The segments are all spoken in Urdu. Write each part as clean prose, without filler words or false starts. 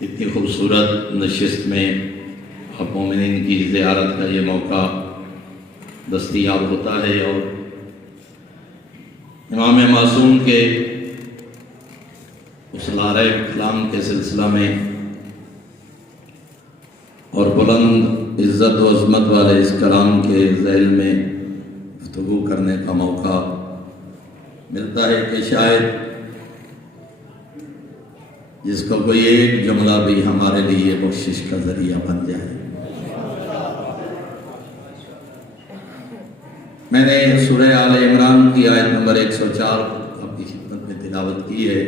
اتنی خوبصورت نشست میں آپ مومنین کی زیارت کا یہ موقع دستیاب ہوتا ہے اور امام معصوم کے اس لارہ کلام کے سلسلہ میں اور بلند عزت و عظمت والے اس کلام کے ذیل میں گفتگو کرنے کا موقع ملتا ہے کہ شاید جس کا کوئی ایک جملہ بھی ہمارے لیے بخشش کا ذریعہ بن جائے۔ میں نے سورہ آل عمران کی آیت نمبر 104 آپ کی خدمت میں تلاوت کی ہے۔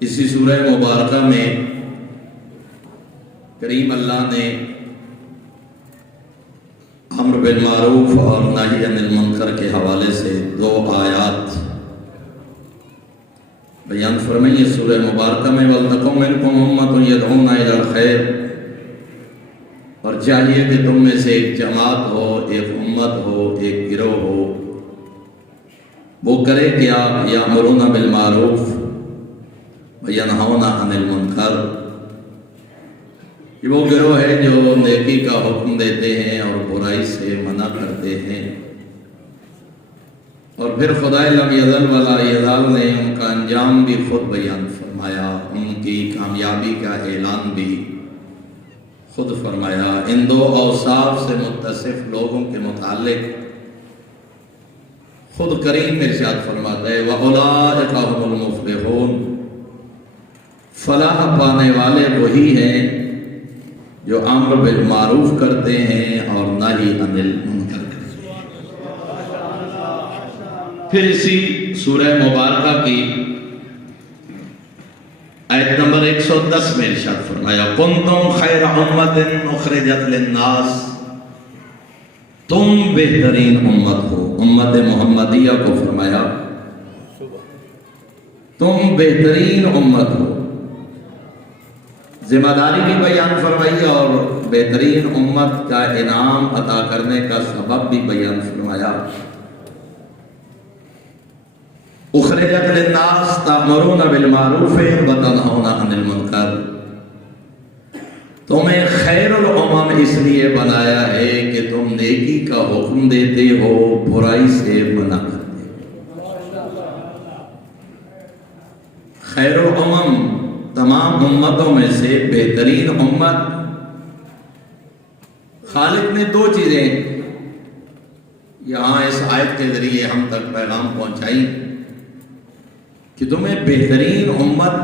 اسی سورہ مبارکہ میں کریم اللہ نے امر بالمعروف اور نہی عن المنکر کے حوالے سے 2 آیات بیان فرمائیے سورہ مبارکہ میں وَلْتَكُن مِّنكُمْ أُمَّةٌ يَدْعُونَ إِلَى الْخَيْرِ، اور چاہیے کہ تم میں سے ایک جماعت ہو، ایک امت ہو، ایک گروہ ہو، وہ کرے کیا؟ یأمرون بالمعروف وینہون عن المنکر، یہ وہ گروہ ہے جو نیکی کا حکم دیتے ہیں اور برائی سے منع کرتے ہیں۔ اور پھر خدا لم یزل ولا یزال نے ان کا انجام بھی خود بیان فرمایا، ان کی کامیابی کا اعلان بھی خود فرمایا۔ ان 2 اوصاف سے متصف لوگوں کے متعلق خود کریم ارشاد فرماتا ہے وَأُولَٰئِکَ هُمُ الْمُفْلِحُونَ، فلاح پانے والے وہی ہیں جو امر بالمعروف کرتے ہیں اور نہی عن المنکر کرتے ہیں۔ پھر اسی سورہ مبارکہ کی آیت نمبر 110 میں ارشاد فرمایا کنتم خیر امت اخرجت للناس، تم بہترین امت ہو۔ امت محمدیہ کو فرمایا تم بہترین امت ہو، ذمہ داری بھی بیان فرمائی اور بہترین امت کا انعام عطا کرنے کا سبب بھی بیان فرمایا۔ اخرجت للناس تأمرون بالمعروف وتنہون عن المنکر، تمہیں خیر الامم اس لیے بنایا ہے کہ تم نیکی کا حکم دیتے ہو، برائی سے منع کرتے ہو۔ خیر الامم تمام امتوں میں سے بہترین امت، خالق نے 2 چیزیں یہاں اس آیت کے ذریعے ہم تک پیغام پہنچائی کہ تمہیں بہترین امت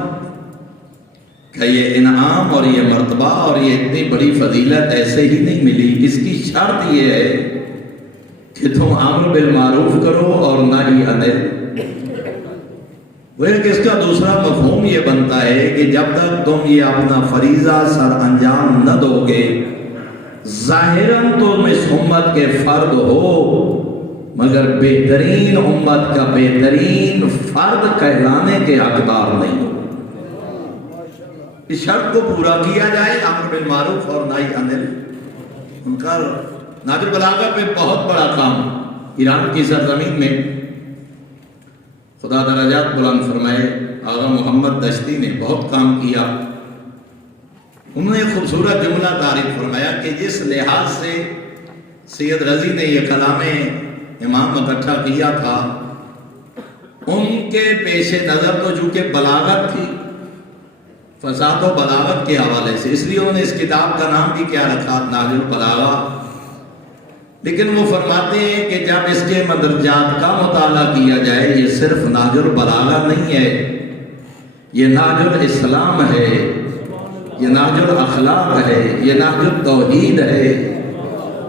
کا یہ انعام اور یہ مرتبہ اور یہ اتنی بڑی فضیلت ایسے ہی نہیں ملی، اس کی شرط یہ ہے کہ تم امر بالمعروف کرو اور نہی عن وہ کہ اس کا دوسرا مفہوم یہ بنتا ہے کہ جب تک تم یہ اپنا فریضہ سر انجام نہ دو گے، ظاہراً تم اس امت کے فرد ہو مگر بہترین امت کا بہترین فرد کہلانے کے حقدار نہیں ہو۔ اس شرط کو پورا کیا جائے، امر بالمعروف اور نہی عن المنکر۔ ناظر بلاغہ پہ بہت بڑا کام ایران کی سرزمین میں خدا درجات بلند فرمائے آغا محمد دشتی نے بہت کام کیا۔ انہوں نے خوبصورت جملہ تعریف فرمایا کہ جس لحاظ سے سید رضی نے یہ کلام امام اکٹھا کیا تھا، ان کے پیش نظر تو چونکہ بلاغت تھی، فصاحت و بلاغت کے حوالے سے، اس لیے انہوں نے اس کتاب کا نام بھی کیا رکھا، نہج البلاغہ۔ لیکن وہ فرماتے ہیں کہ جب اس کے مدرجات کا مطالعہ کیا جائے، یہ صرف نہج البلاغہ نہیں ہے، یہ نہج الاسلام ہے، یہ نہج الاخلاق ہے، یہ نہج التوحید ہے،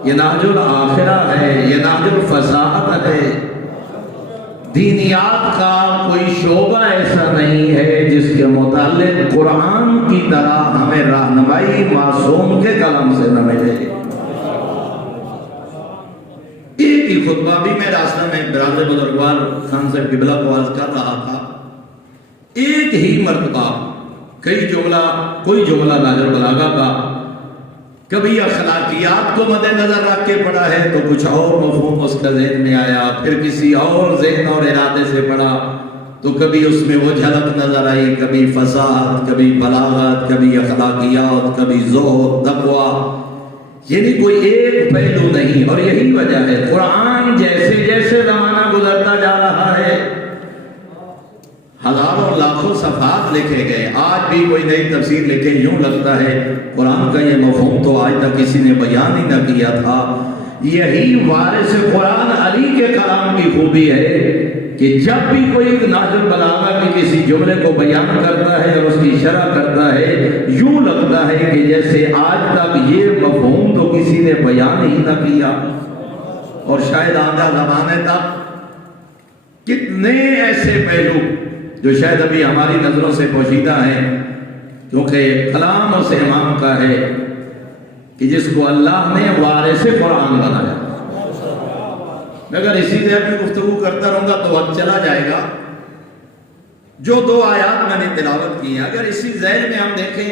یہ نہج الآخرہ ہے، یہ نہج الفصاحت ہے۔ دینیات کا کوئی شعبہ ایسا نہیں ہے جس کے متعلق قرآن کی طرح ہمیں رہنمائی معصوم کے کلام سے نہ ملے۔ ایک ہی خطبہ بھی میں راستہ میں برادر بزرگوار خان صاحب قبلہ کو عرض کر رہا تھا، ایک ہی مرتبہ کوئی جملہ ناظر بلاغہ کا کبھی اخلاقیات کو مد نظر رکھ کے پڑھا ہے تو کچھ اور مفہوم اس کا ذہن میں آیا، پھر کسی اور ذہن اور ارادے سے پڑھا تو تو کبھی اس میں وہ جھلک نظر آئی، کبھی فصاحت، کبھی بلاغت، کبھی اخلاقیات، کبھی زہد، تقویٰ، یعنی کوئی ایک پہلو نہیں۔ اور یہی وجہ ہے قرآن جیسے جیسے زمانہ گزرتا جا رہا ہے ہزاروں لاکھوں صفحات لکھے گئے، آج بھی کوئی نئی تفسیر لکھے یوں لگتا ہے قرآن کا یہ مفہوم تو آج تک کسی نے بیان ہی نہ کیا تھا۔ یہی وارث قرآن علی کے کلام کی خوبی ہے کہ جب بھی کوئی نہج البلاغہ کی کسی جملے کو بیان کرتا ہے اور اس کی شرح کرتا ہے، یوں لگتا ہے کہ جیسے آج تک یہ مفہوم تو کسی نے بیان ہی نہ کیا، اور شاید آدھا زمانے تک کتنے ایسے پہلو جو شاید ابھی ہماری نظروں سے پوشیدہ ہیں، کیونکہ کلام اس امام کا ہے کہ جس کو اللہ نے وارث قرآن بنایا۔ میں اگر اسی طرح میں گفتگو کرتا رہوں گا تو وقت چلا جائے گا۔ جو دو آیات میں نے تلاوت کی ہیں، اگر اسی ذیل میں ہم دیکھیں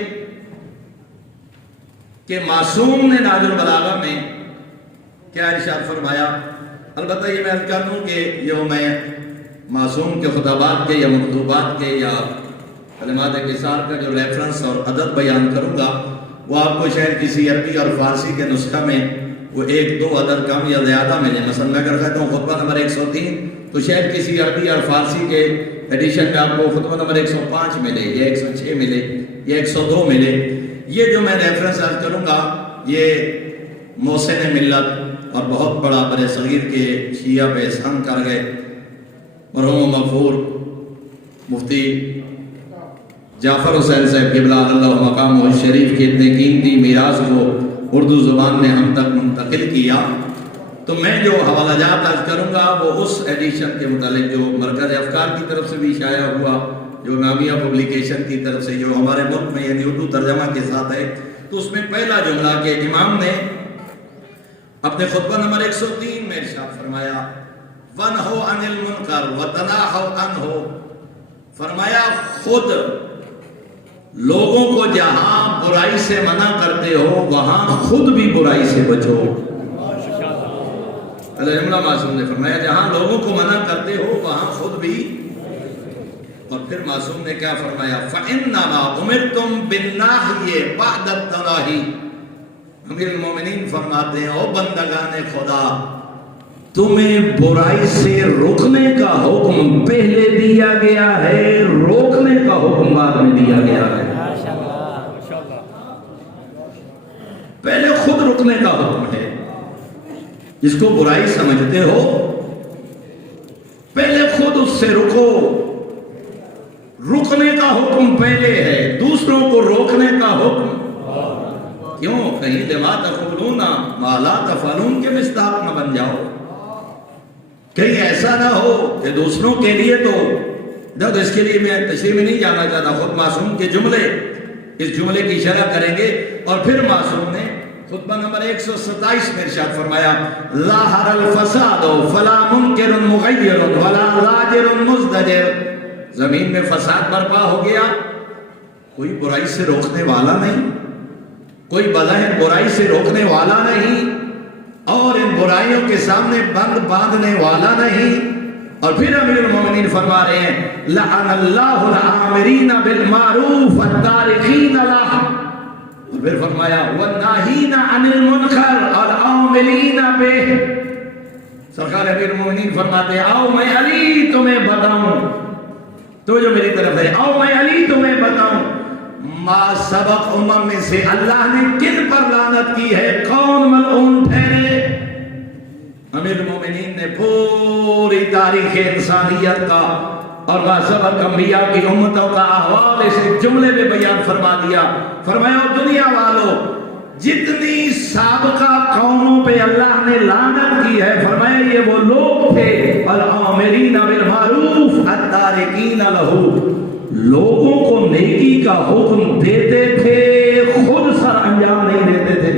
کہ معصوم نے نہج البلاغہ میں کیا ارشاد فرمایا، البتہ یہ میں عرض کر دوں کہ جو میں معصوم کے خطابات کے یا مکتوبات کے یا کلمات قصار کا جو ریفرنس اور عدد بیان کروں گا وہ آپ کو شاید کسی عربی اور فارسی کے نسخہ میں وہ ایک دو عدد کم یا زیادہ ملے۔ مثلا میں اگر کہتا ہوں خطبہ نمبر 103 تو شاید کسی عربی اور فارسی کے ایڈیشن میں آپ کو خطبہ نمبر 105 ملے یا 106 ملے یا 102 ملے۔ یہ جو میں ریفرنس عرض کروں گا یہ محسن ملت اور بہت بڑا بر صغیر کے شیعہ پہ احسان کر گئے مرحوم مغفور مفتی جعفر حسین صاحب قبلہ اللہ مقام و شریف کے اتنے قیمتی میراث کو اردو زبان نے ہم تک منتقل کیا۔ تو میں جو حوالہ جات عرض کروں گا وہ اس ایڈیشن کے متعلق جو مرکز افکار کی طرف سے بھی شائع ہوا، جو نامیہ پبلیکیشن کی طرف سے جو ہمارے ملک میں یعنی اردو ترجمہ کے ساتھ ہے، تو اس میں پہلا جملہ کہ امام نے اپنے خطبہ نمبر 103 میں ارشاد فرمایا وَنْهُ عَنِ الْمُنْكَرِ وَتَنَاهَوْا عَنْهُ، فرمایا خود لوگوں کو جہاں برائی سے منع کرتے ہو وہاں خود بھی برائی سے بچو۔ جملہ معصوم نے فرمایا جہاں لوگوں کو منع کرتے ہو وہاں خود بھی، اور پھر معصوم نے کیا فرمایا فَإِنَّمَا أُمِرْتُمْ بِالنَّهْيِ بَعْدَ التَّنَاهِ، امیر المومنین فرماتے ہیں او بندگان خدا، تمہیں برائی سے روکنے کا حکم پہلے دیا گیا ہے، روکنے کا حکم بعد میں دیا گیا ہے۔ پہلے خود رکنے کا حکم ہے، جس کو برائی سمجھتے ہو پہلے خود اس سے رکو، رکنے کا حکم پہلے ہے، دوسروں کو روکنے کا حکم کیوں؟ کہیں لما تقولون ما لا تفعلون کے مصداق نہ بن جاؤ، کہیں ایسا نہ ہو کہ دوسروں کے لیے تو اس کے لیے میں تشریح میں نہیں جانا چاہتا، خود معصوم کے جملے اس جملے کی شرح کریں گے۔ اور پھر معصوم نے خطبہ نمبر 127 میں ارشاد فرمایا ظاہر الفساد فلا منکر مغیر ولا زاجر مزدجر، زمین میں فساد برپا ہو گیا، کوئی برائی سے روکنے والا نہیں، کوئی بظاہر برائی سے روکنے والا نہیں، اور ان برائیوں کے سامنے بند باندھنے والا نہیں۔ اور پھر امیر المومنین فرما رہے ہیں لعن اللہ العامرین بالمعروف والتارکین لہ، اور پھر فرمایا والناہین عن المنکر والعاملین بہ۔ سرکار امیر المومنین فرماتے ہیں آؤ میں علی تمہیں بتاؤں، تو جو میری طرف ہے آؤ میں علی تمہیں بتاؤں ما سبق امم میں سے اللہ نے کن پر لعنت کی ہے، کون ملعون ٹھہرے۔ امیر المومنین نے پوری تاریخ انسانیت کا اور ما سبق انبیاء کی امتوں کا احوال اس جملے میں بیان فرما دیا۔ فرمایا دنیا والوں جتنی سابقہ قوموں پہ اللہ نے لعنت کی ہے، فرمایا یہ وہ لوگ تھے العامرین بالمعروف التارکین لہ، لوگوں کو نیکی کا حکم دیتے تھے خود سر انجام نہیں دیتے تھے،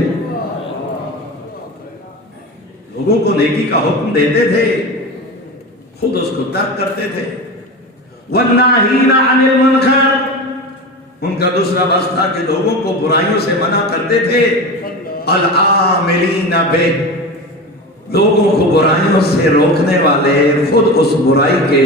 لوگوں کو نیکی کا حکم دیتے تھے خود اس کو ترک کرتے تھے۔ والناہین عن المنکر، ان کا دوسرا بس تھا کہ لوگوں کو برائیوں سے منع کرتے تھے۔ العاملین بہ، لوگوں کو برائیوں سے روکنے والے خود اس برائی کے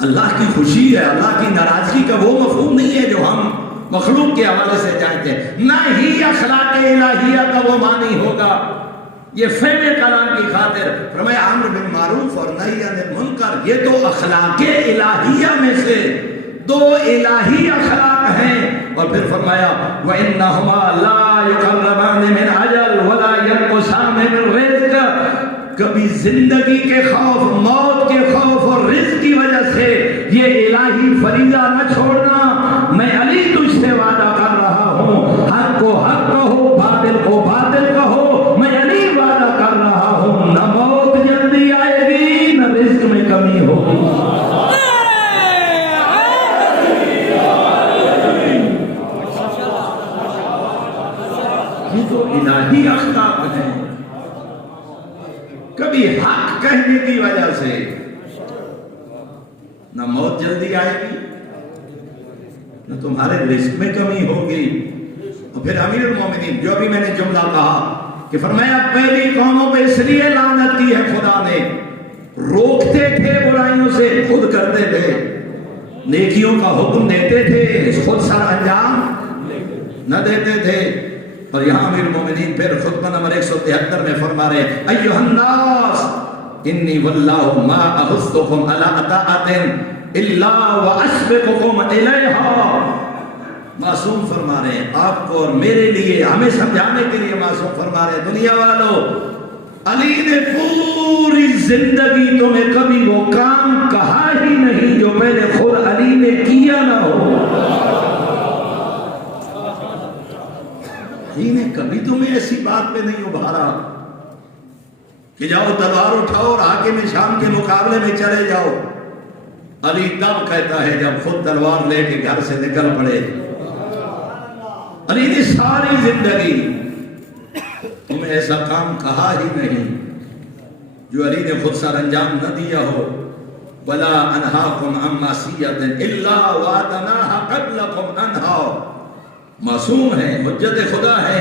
اللہ کی خوشی ہے، اللہ کی ناراضگی کا وہ مفہوم نہیں ہے جو ہم مخلوق کے حوالے سے جانتے ہیں، نہ ہی اخلاق الہیہ کا وہ معنی ہوگا۔ یہ فہم کلام کی خاطر فرمایا امر بالمعروف اور نہی عن المنکر، یہ تو اخلاق الہیہ میں سے دو الہی اخلاق ہیں۔ اور پھر فرمایا وَإِنَّهُمَا لَا يُقَرَّبَانِ مِنْ عَجَلٍ وَلَا يَنْقُصَانِ مِنْ رِزْقٍ، کبھی زندگی کے خوف، موت کے خوف اور رزق کی وجہ سے یہ الہی فریضہ نہ چھوڑنا۔ میں علی تجھ سے وعدہ کر رہا ہوں، حق کو حق کہو، باطل کو باطل کہو، میں علی وعدہ کر رہا ہوں، نہ موت جلدی آئے گی نہ رزق میں کمی ہوگی۔ یہ تو الہی اخلاق ہیں۔ کبھی حق کہنے کی وجہ سے نہ موت جلدی آئے گی نہ تمہارے رزق میں کمی ہوگی۔ اور پھر امیر المومنین جو بھی میں نے جملہ کہا کہ فرمایا پہلی قوموں پہ اس لیے لعنت کی ہے خدا نے، روکتے تھے برائیوں سے، خود کرتے تھے، نیکیوں کا حکم دیتے تھے، خود سر انجام نہ دیتے تھے۔ اور یہاں امیر المومنین پھر خطبہ نمبر 173 میں فرما رہے ہیں ایھا الناس انی واللہ ما احثکم علی اطاعۃ الا واسبقکم الیہا۔ معصوم فرما رہے ہیں آپ کو اور میرے لیے، ہمیں سمجھانے کے لیے معصوم فرما رہے ہیں دنیا والوں، علی نے پوری زندگی تمہیں کبھی وہ کام کہا ہی نہیں جو پہلے خود علی نے کیا نہ ہو۔ علی نے کبھی تمہیں ایسی بات پہ نہیں ابھارا کہ جاؤ تلوار اٹھاؤ اور حاکم شام کے مقابلے میں چلے جاؤ۔ علی تب کہتا ہے جب خود تلوار لے کے گھر سے نکل پڑے۔ علی نے ساری زندگی تمہیں ایسا کام کہا ہی نہیں جو علی نے خود سر انجام نہ دیا ہو۔ وَلَا أَنْهَاكُمْ عَنْ مَعْصِيَّةٍ إِلَّا وَأَتَنَاهَا قَبْلَكُمْ أَنْهَا۔ معصوم ہے، حجت خدا ہے،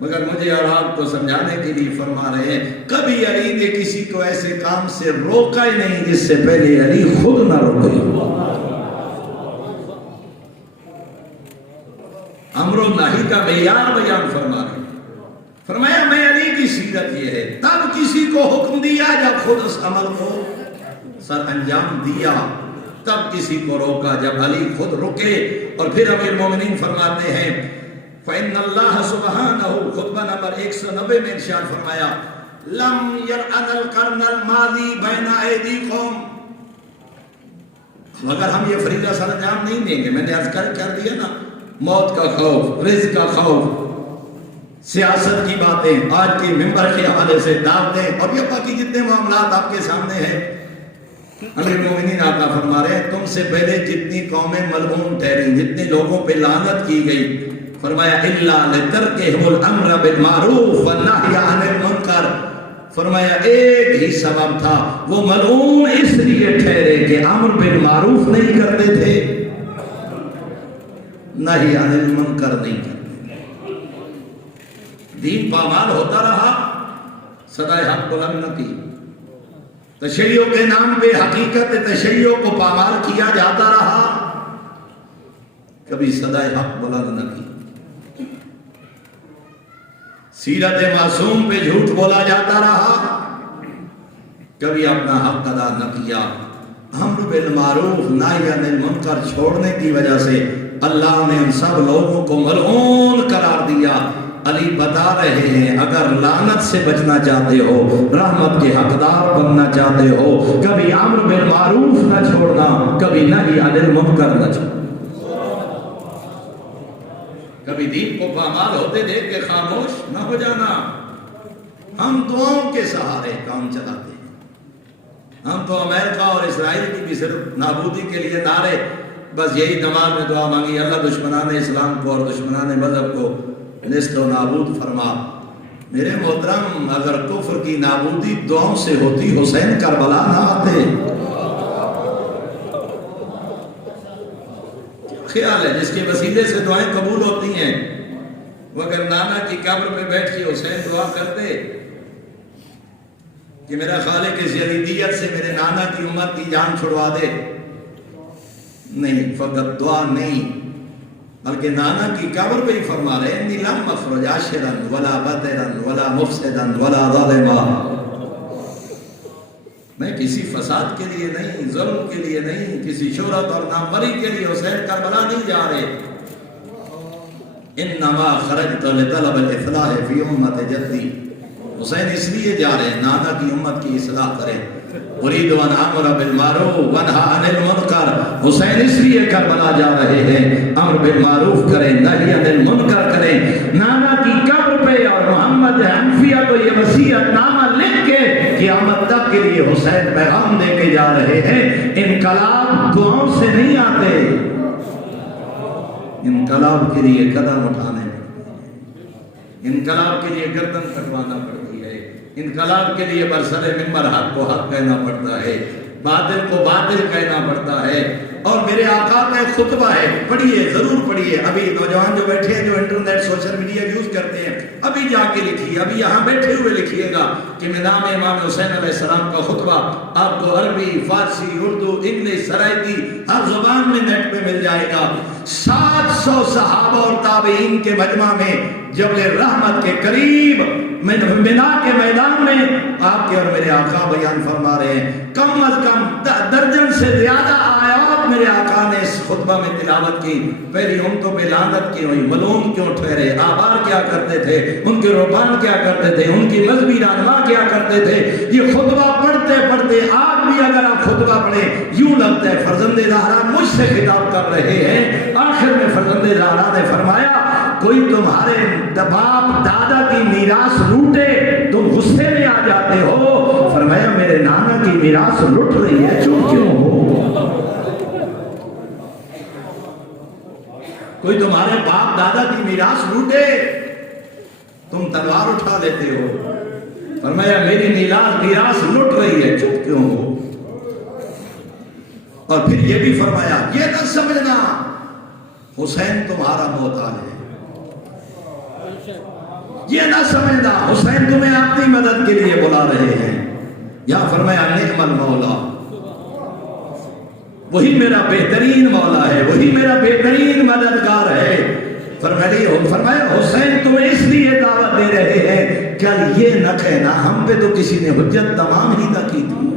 مگر مجھے اور آپ کو سمجھانے کے لیے فرما رہے ہیں کبھی علی نے کسی کو ایسے کام سے روکا ہی نہیں جس سے پہلے علی خود نہ روکے۔ امر و نہی کا معیار بیان فرما رہے ہیں۔ فرمایا میں علی کی سیرت یہ ہے، تب کسی کو حکم دیا جب خود اس عمل کو سر انجام دیا، تب کسی کو روکا جب علی خود رکے۔ اور پھر امیر مومنین فرماتے ہیں فَإِنَّ اللَّهَ سُبْحَانَهُ خطبہ نمبر 190 میں ارشاد فرمایا لَمْ يَرْعَنَ الْقَرْنَ الْمَاضِي بَيْنَ أَيْدِيكُمْ۔ مگر ہم یہ فریضہ سر انجام نہیں دیں گے، میں نے عرض کر دیا نا، موت کا خوف، رزق کا خوف، سیاست کی باتیں، آج کے ممبر کے حوالے سے دعوتیں اور یہ باقی جتنے معاملات آپ کے سامنے ہیں۔ امیر مومنین آقا فرما رہے ہیں تم سے پہلے جتنی قومیں ملعون ٹھہری، جتنے لوگوں پہ لعنت کی گئی، فرمایا الا لترکہم الامر بالمعروف والنہی عن المنکر، فرمایا ایک ہی سبب تھا، وہ ملعون اس لیے ٹھہرے کہ امر بالمعروف نہیں کرتے تھے، نہی عن المنکر نہیں کرتے۔ دین پامال ہوتا رہا، صدائے حق بلند نہ کی، تشیع کے نام پہ حقیقت تشیع کو پامال کیا جاتا رہا، کبھی صدائے حق بلند نہ کی، سیرت معصوم پہ جھوٹ بولا جاتا رہا، کبھی اپنا حق ادا نہ کیا۔ امر بالمعروف نہی عن المنکر چھوڑنے کی وجہ سے اللہ نے ان سب لوگوں کو ملعون قرار دیا۔ علی بتا رہے ہیں اگر لعنت سے بچنا چاہتے ہو، رحمت کے حقدار بننا چاہتے ہو، کبھی امر بالمعروف نہ چھوڑنا، کبھی نہی عن المنکر نہ چھوڑنا، کبھی دین کو پامال ہوتے دیکھ کے خاموش نہ ہو جانا۔ ہم دعاؤں کے سہارے کام چلاتے ہیں، ہم تو امریکہ اور اسرائیل کی بھی صرف نابودی کے لیے نعرے، بس یہی نماز میں دعا مانگی اللہ دشمنان اسلام کو اور دشمنان مذہب کو نیست و نابود فرما۔ میرے محترم اگر کفر کی نابودی دعاؤں سے ہوتی حسین کربلا نہ آتے۔ خیال ہے جس کے وسیلے سے دعائیں قبول ہوتی ہیں، وہ اگر نانا کی قبر پہ بیٹھ کے حسین دعا کرتے کہ میرا خالق اس یزیدیت سے میرے نانا کی امت کی جان چھڑوا دے، نہیں، فقط دعا نہیں، بلکہ نانا کی قبر پہ ہی فرما رہے ہیں انی لم اخرج عاشرا ولا بدرا ولا مفسدا ولا ظالما، میں کسی فساد کے لیے نہیں، ظلم کے لیے نہیں، کسی شہرت اور ناموری کے لیے حسین کربلا نہیں جا رہے، انما خرجت لطلب الاصلاح فی امت جدی، حسین اس لیے جا رہے ہیں نانا کی امت کی اصلاح کریں، اريد ان امر بالمعروف وانهى عن المنکر، حسین اس لیے کربلا جا رہے ہیں امر بالمعروف کریں نہی عن المنکر کریں، نانا کی قبر پہ اور محمد حنفیہ کو یہ وصیت نامہ لکھ کے قیامت تک کے لیے حسین پیغام دے کے جا رہے ہیں، انقلاب دعاؤں سے نہیں آتے، انقلاب کے لیے قدم اٹھانے پڑتے ہیں، انقلاب کے لیے گردن کٹوانا پڑتی ہے، انقلاب کے لیے برسر منبر حق کو حق کہنا پڑتا ہے، باطل کو باطل کہنا پڑتا ہے، اور میرے آقا کا ایک خطبہ ہے، پڑھیے ضرور پڑھیے، ابھی نوجوان جو بیٹھے ہیں جو انٹرنیٹ سوشل میڈیا یوز کرتے ہیں ابھی جا کے لکھیے، ابھی یہاں بیٹھے ہوئے لکھیے گا کہ نام امام حسین علیہ السلام کا خطبہ آپ کو عربی، فارسی، اردو، انگلش، سرائکی ہر زبان میں نیٹ پہ مل جائے گا، 700 صحابہ اور تابعین کے مجمع میں جبل رحمت کے قریب بنا کے میدان میں آپ کے اور میرے آقا بیان فرما رہے ہیں، کم از کم درجن سے زیادہ آیات میرے آقا نے اس خطبہ میں تلاوت کی، پہلی امتوں پہ لعنت کی ہوئی، ملعون کیوں ٹھہرے، آبار کیا کرتے تھے، ان کے رہبان کیا کرتے تھے، ان کی مذہبی رہنما کیا کرتے تھے، یہ خطبہ پڑھتے پڑھتے آج بھی اگر آپ خطبہ پڑھیں یوں لگتا ہے فرزند زہرا مجھ سے خطاب کر رہے ہیں، آخر میں فرزند زہرا نے فرمایا کوئی تمہارے باپ دادا کی میراث لوٹے تم غصے میں آ جاتے ہو، فرمایا میرے نانا کی میراث لٹ رہی ہے چپ کیوں ہو، کوئی تمہارے باپ دادا کی میراث لوٹے تم تلوار اٹھا لیتے ہو، فرمایا میری میراث لٹ رہی ہے چپ کیوں ہو، اور پھر یہ بھی فرمایا یہ نہ سمجھنا حسین تمہارا محتاج ہے، یہ نہ سمجھنا حسین تمہیں اپنی مدد کے لیے بلا رہے ہیں، یا فرمایا نعم المولا، وہی میرا بہترین مولا ہے، وہی میرا بہترین مددگار ہے، فرمایا حسین تمہیں اس لیے دعوت دے رہے ہیں کل یہ نہ کہنا ہم پہ تو کسی نے حجت تمام ہی نہ کی تھی،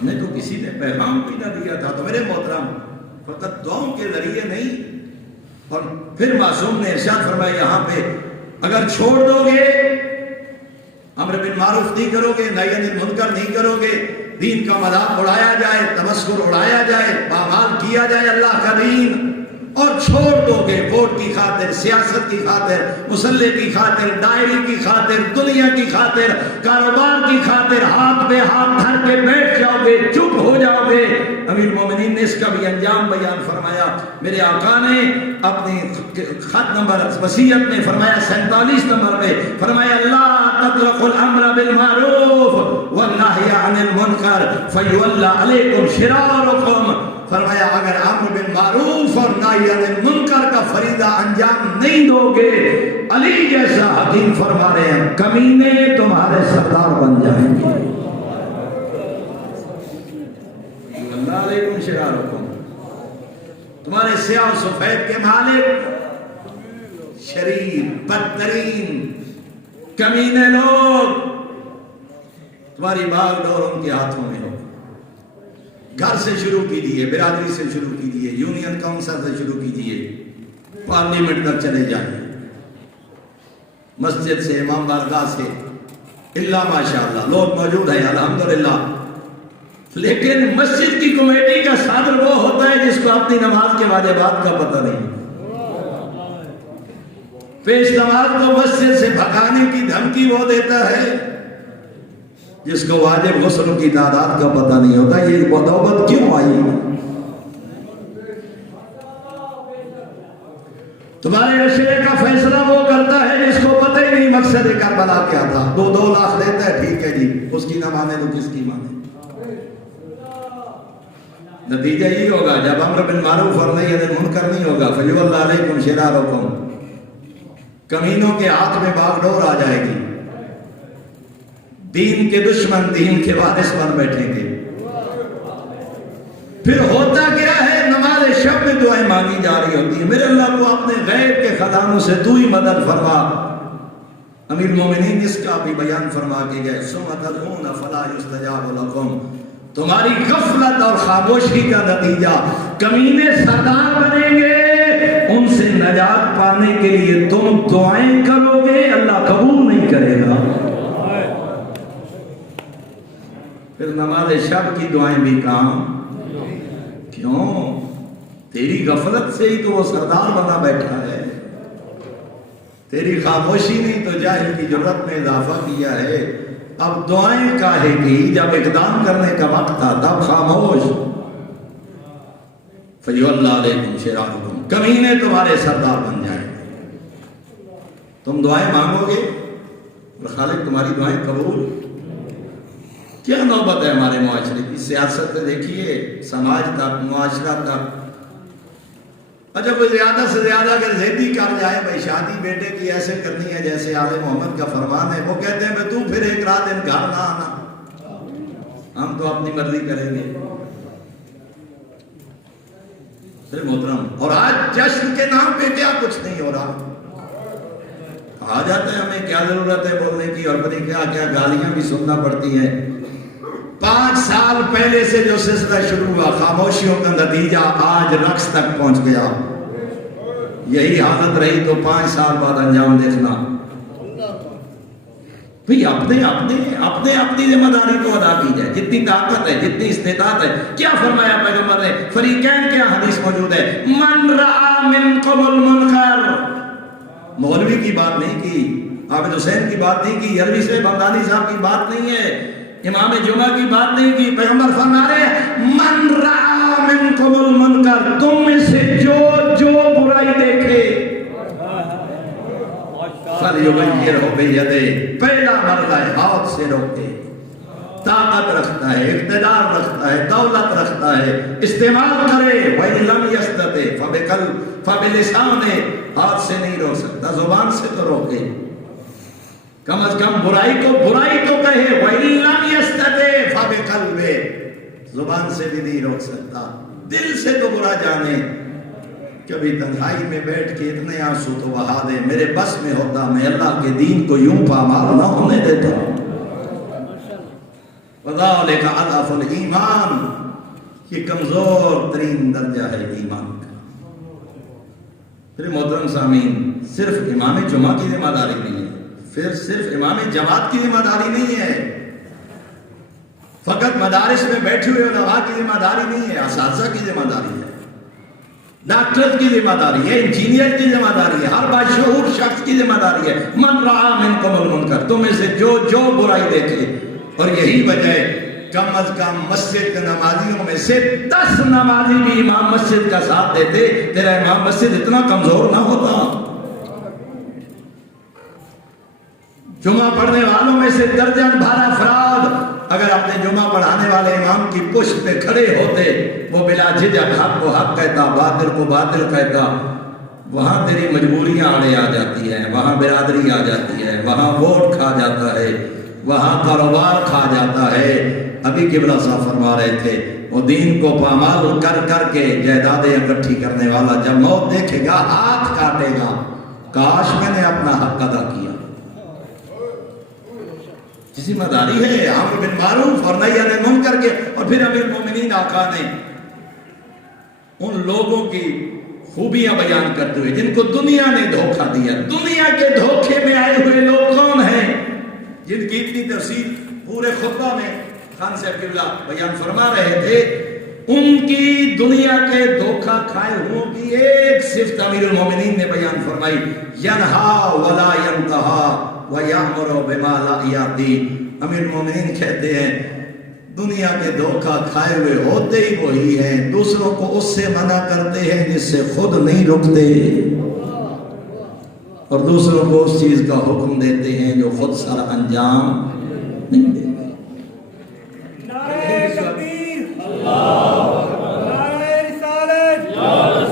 ہمیں تو کسی نے پیغام بھی نہ دیا تھا، تو میرے محترم فقط دعاؤں کے ذریعے نہیں، اور پھر معصوم نے ارشاد فرمایا یہاں پہ اگر چھوڑ دو گے امر بالمعروف نہیں کرو گے نہی عن المنکر نہیں کرو گے، دین کا مذاق اڑایا جائے، تمسخر اڑایا جائے، پامال کیا جائے اللہ کا دین، اور چھوڑ دو گے ووٹ کی خاطر، سیاست کی خاطر، مسلح کی خاطر، ڈائری کی خاطر، دنیا کی خاطر، کاروبار کی خاطر، ہاتھ پہ ہاتھ دھر کے بیٹھ جاؤ گے، چپ ہو جاؤ گے، امیر المومنین نے اس کا بھی انجام بیان فرمایا، میرے آقا نے اپنی خط نمبر وصیت میں فرمایا 47 نمبر پہ فرمایا اللہ تطلق الامر بالمعروف والنہی عن المنکر فیولى علیکم شرارکم، فرمایا اگر امر بالمعروف اور نہی عن المنکر کا فریضہ انجام نہیں دو گے، علی جیسا حکیم فرما رہے ہیں کمینے تمہارے سردار بن جائیں گے، اللہ علیکم شرارکم، تمہارے سیاہ و سفید کے مالک شریر بدترین کمینے لوگ، تمہاری باغ ڈور ان کے ہاتھوں میں ہو، گھر سے شروع کیجیے، برادری سے شروع کیجیے، یونین کاؤنسل سے شروع کیجیے، پارلیمنٹ تک چلے جائیں، مسجد سے، امام بارگاہ سے، اللہ ماشاءاللہ لوگ موجود ہیں الحمدللہ، لیکن مسجد کی کمیٹی کا صدر وہ ہوتا ہے جس کو اپنی نماز کے واجبات کا پتہ نہیں، پیش نماز کو مسجد سے بھگانے کی دھمکی وہ دیتا ہے جس کو واجب غسل کی تعداد کا پتہ نہیں ہوتا، یہ نوبت کیوں آئی؟ تمہارے عشرے کا فیصلہ وہ کرتا ہے جس کو پتہ ہی نہیں مقصد کربلا کیا تھا، 2 لاکھ لیتا ہے ٹھیک ہے جی، اس کی نہ مانے تو کس کی مانے، نتیجہ یہ ہوگا جب امر بالمعروف اور نہی عن المنکر نہیں ہوگا فَلْيُوَلَّ عَلَيْكُمْ شِرَارُكُمْ، کمینوں کے ہاتھ میں باغ ڈور آ جائے گی، دین کے دشمن دین کے وارث بن بیٹھیں گے، پھر ہوتا کیا ہے؟ نماز شب میں دعائیں مانگی جا رہی ہوتی ہیں، میرے اللہ کو اپنے غیب کے خزانوں سے تو ہی مدد فرما۔ امیر المومنین اس کا بھی بیان فرما کے گئے، ثم تدعون فلا یستجاب لکم، تمہاری غفلت اور خاموشی کا نتیجہ کمینے سردار بنیں گے، ان سے نجات پانے کے لیے تم دعائیں کرو گے، اللہ قبول نہیں کرے گا۔ پھر نماز شب کی دعائیں بھی کام کیوں؟ تیری غفلت سے ہی تو وہ سردار بنا بیٹھا ہے، تیری خاموشی نہیں تو جاہل کی جرات میں اضافہ کیا ہے۔ اب دعائیں کاہے کی؟ جب اقدام کرنے کا وقت تھا تب خاموش۔ فَيُوَ اللَّهُ عَلَيْكُمْ شِرَارُكُمْ، کمینے تمہارے سردار بن جائیں گے۔ تم دعائیں مانگو گے اور خالق تمہاری دعائیں قبول۔ کیا نوبت ہے ہمارے معاشرے کی، سیاست میں دیکھیے، سماج تک، معاشرہ تک۔ اچھا کوئی زیادہ سے زیادہ اگر ضدی کر جائے بھائی شادی بیٹے کی ایسے کرنی ہے جیسے آل محمد کا فرمان ہے، وہ کہتے ہیں میں تو پھر ایک رات ان گھر نہ آنا، ہم تو اپنی مرضی کریں گے۔ پھر محترم، اور آج جشن کے نام پہ کیا کچھ نہیں ہو رہا، کہا جاتا ہے ہمیں کیا ضرورت ہے بولنے کی، اور پتہ کیا کیا گالیاں بھی سننا پڑتی ہیں۔ 5 سال پہلے سے جو سلسلہ شروع ہوا، خاموشیوں کا نتیجہ آج رقص تک پہنچ گیا۔ یہی حالت رہی تو 5 سال بعد انجام دیکھنا۔ بھئی اپنی ذمہ داری کو ادا کی جائے، جتنی طاقت ہے، جتنی استطاعت ہے۔ کیا فرمایا پیغمبر نے؟ فریقین کیا حدیث موجود ہے، من رعا منکم المنکر، مولوی کی بات نہیں کی، عابد حسین کی بات نہیں کی، یلوی سے بغدادی صاحب کی بات نہیں ہے، امام جمعہ کی بات نہیں کی۔ پیغمبر فرما رہے ہیں من رعا منکم المنکر، تم میں سے جو برائی دیکھے فلیغیرہ بیدہ، پہلا مرلہ ہاتھ سے روکے۔ طاقت رکھتا ہے، اقتدار رکھتا ہے، دولت رکھتا ہے، استعمال کرے۔ وَإِن لَمْ يَسْتَطِعْ فَبِلِسَانِهِ، ہاتھ سے نہیں روک سکتا، زبان سے تو روکے، کم از کم برائی تو کہے۔ وَإِن لَمْ يَسْتَطِعْ فَبِقَلْبِهِ، زبان سے بھی نہیں روک سکتا، دل سے تو برا جانے۔ کبھی تنہائی میں بیٹھ کے اتنے آنسو تو بہا دے، میرے بس میں ہوتا میں اللہ کے دین کو یوں پامال نہ ہونے دیتا۔ وَذَلِكَ أَضْعَفُ الْإِيمَانِ، یہ کمزور ترین درجہ ہے ایمان کا۔ پھر محترم سامعین، صرف امام جمعہ کی ذمہ داری نہیں ہے، پھر صرف امام جماعت کی ذمہ داری نہیں ہے، فقط مدارس میں بیٹھے ہوئے علماء کی ذمہ داری نہیں ہے، اساتذہ کی ذمہ داری ہے، ڈاکٹر کی ذمہ داری ہے، انجینئر کی ذمہ داری ہے، ہر باشعور شخص کی ذمہ داری ہے۔ من رعا منکم المنکر، تم میں سے جو برائی دیکھے۔ اور یہی وجہ ہے کم از کم مسجد کے نمازیوں میں سے 10 نمازی بھی امام مسجد کا ساتھ دیتے، تیرا امام مسجد اتنا کمزور نہ ہوتا۔ جمعہ پڑھنے والوں میں سے درجن بھر افراد اگر اپنے جمعہ پڑھانے والے امام کی پشت پہ کھڑے ہوتے، وہ بلا جھجک حق کو حق کہتا، باطل کو باطل کہتا، وہاں تیری مجبوریاں آڑے آ جاتی ہیں، وہاں برادری آ جاتی ہے، وہاں ووٹ کھا جاتا ہے، وہاں کاروبار کھا جاتا ہے۔ ابھی قبلہ صاحب فرما رہے تھے، وہ دین کو پامال کر کر کے جائیدادیں اکٹھی کرنے والا جب موت دیکھے گا ہاتھ کاٹے گا، کاش میں نے اپنا حق ادا کیا۔ ذمہ داری ہے امر بالمعروف اور نہی عن المنکر کے۔ اور پھر امیر المومنین آقا نے ان لوگوں کی خوبیاں بیان کرتے ہوئے جن کو دنیا نے دھوکہ دیا، دنیا کے دھوکے میں آئے ہوئے لوگ کون ہیں، جن کی اتنی تفصیل پورے خطبہ میں خان صاحب قبلہ بیان فرما رہے تھے، ان کی دنیا کے دھوکہ کھائے ہوں کی ایک صفت امیر المومنین نے بیان فرمائی، ینہا ولا ینتہا وَيَعْمُرُ بِمَا لَا يَعْدِي۔ امیر المومنین کہتے ہیں دنیا کے دھوکہ کھائے ہوئے ہوتے ہی وہی ہیں، دوسروں کو اس سے منع کرتے ہیں جس سے خود نہیں رکتے، اور دوسروں کو اس چیز کا حکم دیتے ہیں جو خود سر انجام نہیں دیتے۔ نعرہ تکبیر، نعرہ رسالت، نعرہ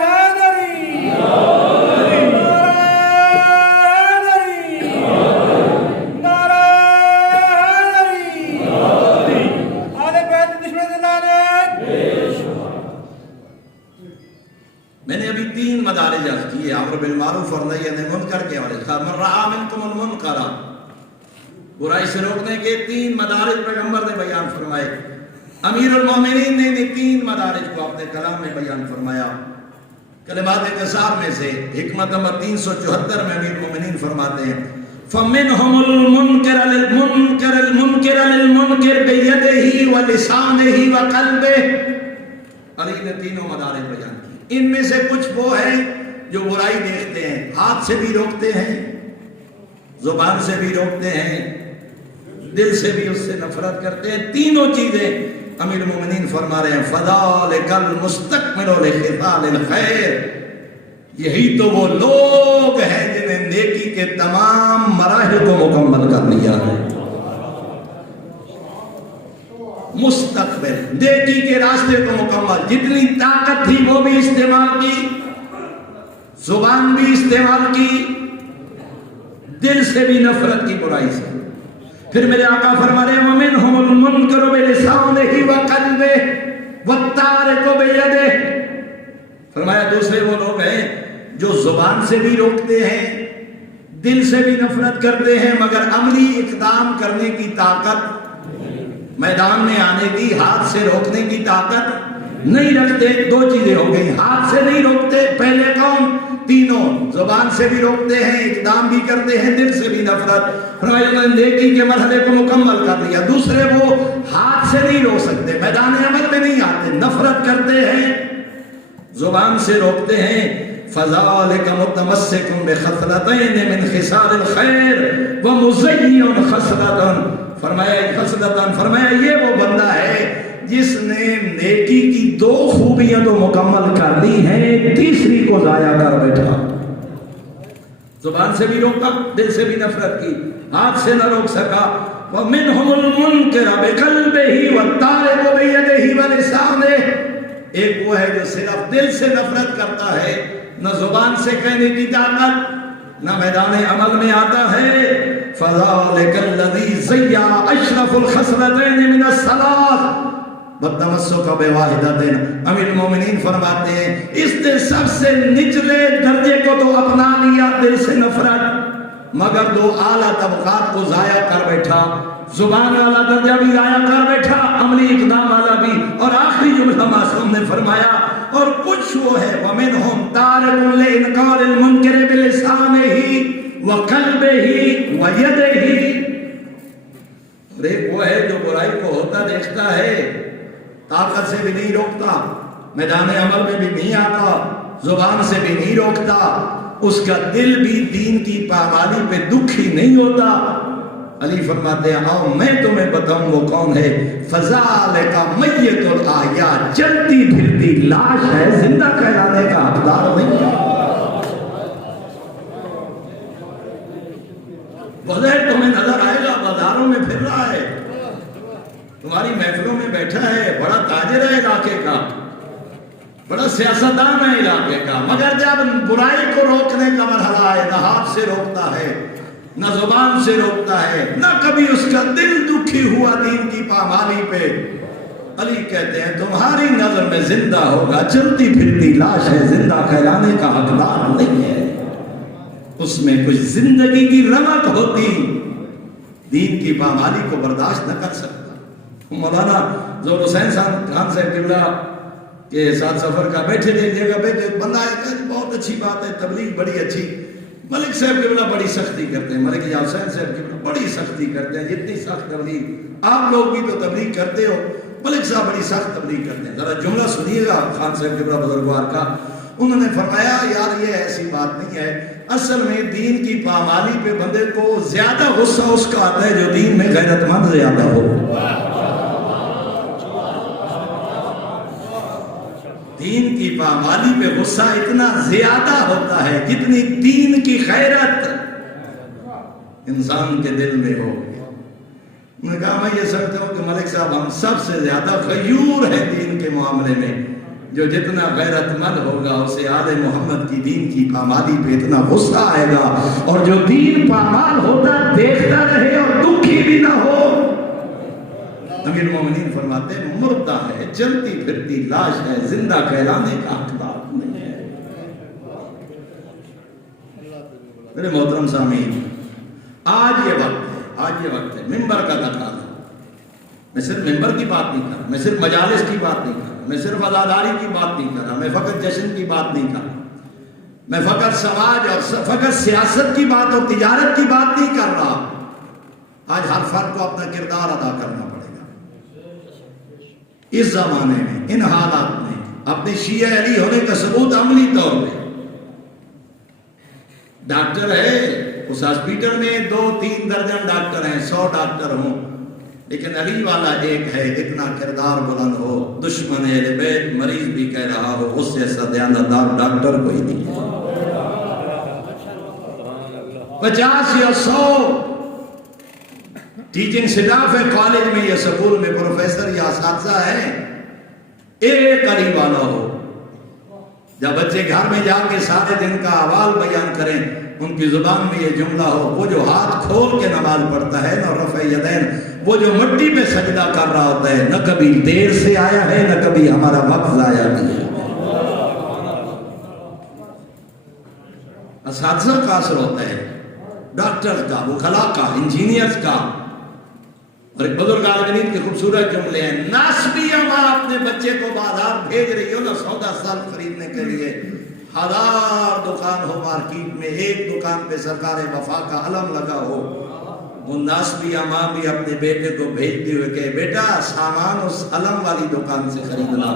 حیدری، نعرہ حیدری، آل بیت میں نے ابھی 3 مدارج عرض کیے، امر بالمعروف اور نہی عن المنکر کے والے من رأى منکم المنکر، برائی سے روکنے کے 3 مدارج پیغمبر نے بیان فرمائے۔ امیر المومنین نے 3 مدارج کو اپنے کلام میں بیان فرمایا۔ کلمات قصار میں سے حکمت نمبر 374 میں امیر المومنین فرماتے ہیں فَمِنْهُمُ الْمُنْكِرُ لِلْمُنْكِرِ بِيَدِهِ وَلِسَانِهِ وَقَلْبِهِ۔ علی نے تینوں مدارج بیان کی۔ ان میں سے کچھ وہ ہیں جو برائی دیکھتے ہیں، ہاتھ سے بھی روکتے ہیں، زبان سے بھی روکتے ہیں، دل سے بھی اس سے نفرت کرتے ہیں۔ تینوں چیزیں امیر المومنین فرما رہے ہیں فَذَلِكَ الْمُسْتَكْمِلُ لِخِصَالِ الْخَيْرِ، یہی تو وہ لوگ ہیں جنہیں نیکی کے تمام مراحل کو مکمل کر لیا ہے۔ مستقبل نیکی کے راستے کو مکمل، جتنی طاقت تھی وہ بھی استعمال کی، زبان بھی استعمال کی، دل سے بھی نفرت کی برائی سے۔ پھر میرے آقا فرما رہے ہیں وَمِنْهُمُ الْمُنْكَرُ بِلِسَانِهِ وَقَلْبِهِ وَالتَّارِكُ بِيَدِهِ، فرمایا دوسرے وہ لوگ ہیں جو زبان سے بھی روکتے ہیں، دل سے بھی نفرت کرتے ہیں، مگر عملی اقدام کرنے کی طاقت، میدان میں آنے کی، ہاتھ سے روکنے کی طاقت نہیں رکھتے۔ 2 چیزیں ہو گئی، ہاتھ سے نہیں روکتے، پہلے کون؟ تینوں، زبان سے بھی روکتے ہیں، اقدام بھی کرتے ہیں، دل سے بھی نفرت۔ فرمایا انہوں نے نیکی کے مرحلے کو مکمل کر لیا۔ دوسرے وہ ہاتھ سے نہیں روک سکتے، میدان عمل میں نہیں آتے، نفرت کرتے ہیں، زبان سے روکتے ہیں۔ فَذَلِكَ مُتَمَسِّكٌ بِخَصْلَتَيْنِ مِنْ خِصَالِ الْخَيْرِ وَمُزَيِّنٌ خَصْلَةً، فرمایا یہ وہ بندہ ہے جس نے نیکی کی 2 خوبیاں تو مکمل کر لی ہیں، تیسری کو ضائع کر بیٹھا۔ زبان سے بھی روکا، دل سے بھی نفرت کی، ہاتھ سے نہ روک سکا۔ وَمِنْهُمُ الْمُنْكِرُ بِقَلْبِهِ وَالتَّارِكُ بِيَدِهِ وَلِسَانِهِ، ایک وہ ہے جو صرف دل سے نفرت کرتا ہے، نہ زبان سے کہنے کی طاقت، نہ میدان عمل میں آتا ہے۔ فَذَلِكَ الَّذِي زَيَّعَ أَشْرَفُ الْخَصْلَتَيْنِ مِنَ الصَّلَاةِ وَالتَّمَسُّكَ بِوَاحِدَةٍ، امیر المومنین فرماتے ہیں اس نے سب سے نچلے درجے کو تو اپنا لیا، دل سے نفرت، مگر 2 اعلیٰ طبقات کو ضائع کر بیٹھا، زبان والا درجہ بھی ضائع کر بیٹھا، عملی اقدام والا بھی۔ اور آخری جملہ معصوم نے فرمایا اور کچھ وہ ہے وَمِنْهُمْ تَارِكٌ لِإِنْكَارِ الْمُنْكَرِ بِلِسَانِهِ وَقَلْبِهِ وَيَدِهِ، اور ایک وہ ہے جو برائی کو ہوتا دیکھتا ہے، طاقت سے بھی نہیں روکتا، میدان عمل میں بھی نہیں آتا، زبان سے بھی نہیں روکتا، اس کا دل بھی دین کی پامالی پہ دکھی نہیں ہوتا۔ علی فرماتے ہیں آؤ میں تمہیں بتاؤں وہ کون ہے، فَذَلِكَ مَيِّتُ الْآيَاتِ، چلتی پھرتی لاش ہے، زندہ کہلانے کا حقدار نہیں ہے۔ بظاہر تمہیں نظر آئے گا بازاروں میں پھر رہا ہے، تمہاری محفلوں میں بیٹھا ہے، بڑا تاجر ہے علاقے کا، بڑا سیاستدان ہے علاقے کا، مگر جب برائی کو روکنے کا مرحلہ آئے، نہ ہاتھ سے روکتا ہے، نہ زبان سے روکتا ہے، نہ کبھی اس کا دل دکھی ہوا دین کی پامالی پہ۔ علی کہتے ہیں تمہاری نظر میں زندہ ہوگا، چلتی پھرتی لاش ہے، زندہ کہلانے کا حقدار نہیں ہے، اس میں کچھ زندگی کی رمق ہوتی، دین کی پامالی کو برداشت نہ کر سکتا۔ مولانا ظہور حسین صاحب خان صاحب قبلہ کے ساتھ سفر کا بیٹھے تھے، ایک جگہ بیٹھے، بندہ آیا کہ بہت اچھی بات ہے، تبلیغ بڑی اچھی، ملک صاحب قبلہ بڑی سختی کرتے ہیں، ملک یا حسین صاحب قبلہ بڑی سختی کرتے ہیں، جتنی سخت تبلیغ آپ لوگ بھی تو تبلیغ کرتے ہو، ملک صاحب بڑی سخت تبلیغ کرتے ہیں۔ ذرا جملہ سنیے گا خان صاحب قبلہ بزرگوار کا، انہوں نے فرمایا یار یہ ایسی بات نہیں ہے، اصل میں دین کی پامالی پہ بندے کو زیادہ غصہ اس کا آتا ہے جو دین میں غیرت مند زیادہ ہو۔ دین کی پامالی پہ غصہ اتنا زیادہ ہوتا ہے جتنی دین کی غیرت انسان کے دل میں ہو۔ انہوں نے کہا میں یہ سمجھتا ہوں کہ ملک صاحب ہم سب سے زیادہ غیور ہیں دین کے معاملے میں، جو جتنا غیرت مند ہوگا اسے آل محمد کی دین کی پامالی پہ اتنا غصہ آئے گا، اور جو دین پامال ہوتا دیکھتا رہے اور دکھی بھی نہ ہو۔ امیر المومنین فرماتے ہیں مردہ ہے، چلتی پھرتی لاش ہے، زندہ کہلانے کا حقدار نہیں ہے۔ میرے محترم سامعین، آج یہ وقت ہے ممبر کا تقاضا۔ میں صرف ممبر کی بات نہیں کر رہا، میں صرف مجالس کی بات نہیں کر رہا، میں صرف عزاداری کی بات نہیں کر رہا، میں فقط جشن کی بات نہیں کر رہا، میں فقط سماج اور فقط سیاست کی بات اور تجارت کی بات نہیں کر رہا۔ آج ہر فرد کو اپنا کردار ادا کرنا پڑے گا۔ اس زمانے میں، ان حالات میں، اپنے شیعہ علی ہونے کا ثبوت عملی طور پہ ڈاکٹر ہے، اس ہاسپیٹل میں 2-3 درجن ڈاکٹر ہیں، 100 ڈاکٹر ہوں، لیکن علی والا ایک ہے، اتنا کردار بلند ہو، دشمن اہل بیت مریض بھی کہہ رہا ہو، اس سے دیانتدار ڈاکٹر کوئی نہیں ہے۔ 50 یا 100 ٹیچنگ سٹاف ہے کالج میں یا سکول میں، پروفیسر یا اساتذہ ہیں، ایک علی والا ہو۔ جب بچے گھر میں جا کے سارے دن کا احوال بیان کریں، ان کی زبان میں یہ جملہ ہو، وہ جو ہاتھ کھول کے نماز پڑھتا ہے نہ رفع یدین، وہ جو مٹی پہ سجدہ کر رہا ہوتا ہے، نہ کبھی دیر سے آیا ہے نہ کبھی ہمارا وقت ضائع کیا۔ اساتذہ کا اثر ہوتا ہے، ڈاکٹر کا، وکلاء کا، انجینئرز کا۔ اور ایک بزرگ عالمین کے خوبصورت جملے ہیں، ناسبیہ ماں اپنے بچے کو بازار بھیج رہی ہو نا سودا سال خریدنے کے لیے، 1000 دکان ہو مارکیٹ میں، ایک دکان پہ سرکار وفا کا علم لگا ہو، وہ ناسبیہ ماں بھی اپنے بیٹے کو بھیجتے ہوئے کہ بیٹا سامان اس علم والی دکان سے خریدنا۔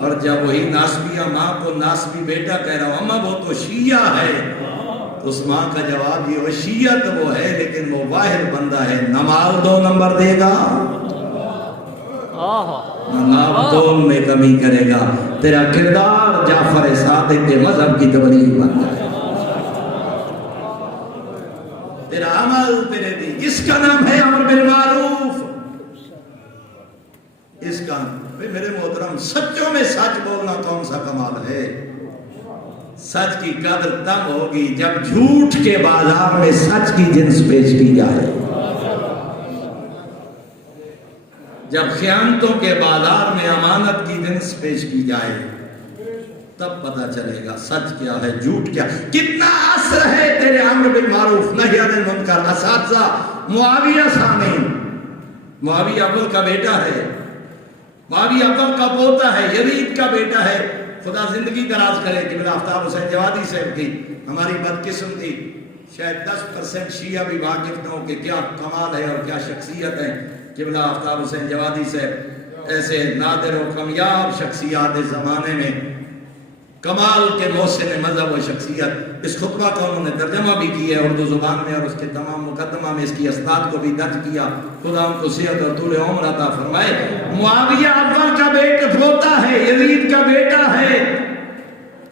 اور جب وہی ناسبیہ ماں کو ناسبی بیٹا کہہ رہا ہوں، اماں وہ تو شیعہ ہے، اس ماں کا جواب یہ ہو، شیعہ تو وہ ہے لیکن وہ واحد بندہ ہے، نماز 2 نمبر دے گا، نماز 2 میں کمی کرے گا، تیرا کردار جعفر صادق کے مذہب کی تبلیغ بن جائے، تیرا عمل تیرے دین، اس کا نام ہے امر بالمعروف، اس کا میرے محترم سچوں میں سچ بولنا کون سا کمال ہے؟ سچ کی قدر تب ہوگی جب جھوٹ کے بازار میں سچ کی جنس پیش کی جائے، جب خیانتوں کے بازار میں امانت کی جنس پیش کی جائے، تب پتہ چلے گا سچ کیا ہے، جھوٹ کیا، کتنا اثر ہے تیرے امر بالمعروف نہی عن المنکر۔ اساتذہ، معاویہ ثانی، معاویہ اول کا بیٹا ہے، معاویہ اول کا پوتا ہے، یزید کا بیٹا ہے، خدا زندگی دراز کرے۔ قبلہ آفتاب حسین جوادی صاحب کی ہماری بدقسمتی، شاید 10% شیعہ بھی واقف نہ ہو کہ کیا کمال ہے اور کیا شخصیت ہے۔ قبلہ آفتاب حسین جوادی صاحب ایسے نادر و کمیاب شخصیات اس زمانے میں، کمال کے محسن مذہب و شخصیت۔ اس خطبہ کا انہوں نے ترجمہ بھی کیا ہے اردو زبان میں، اور اس کے تمام مقدمہ میں اس کی اسناد کو بھی درج کیا۔ خدا ان کو صحت اور طول عمر عطا فرمائے۔ معاویہ اول کا بیٹا پوتا ہے، یزید کا بیٹا ہے۔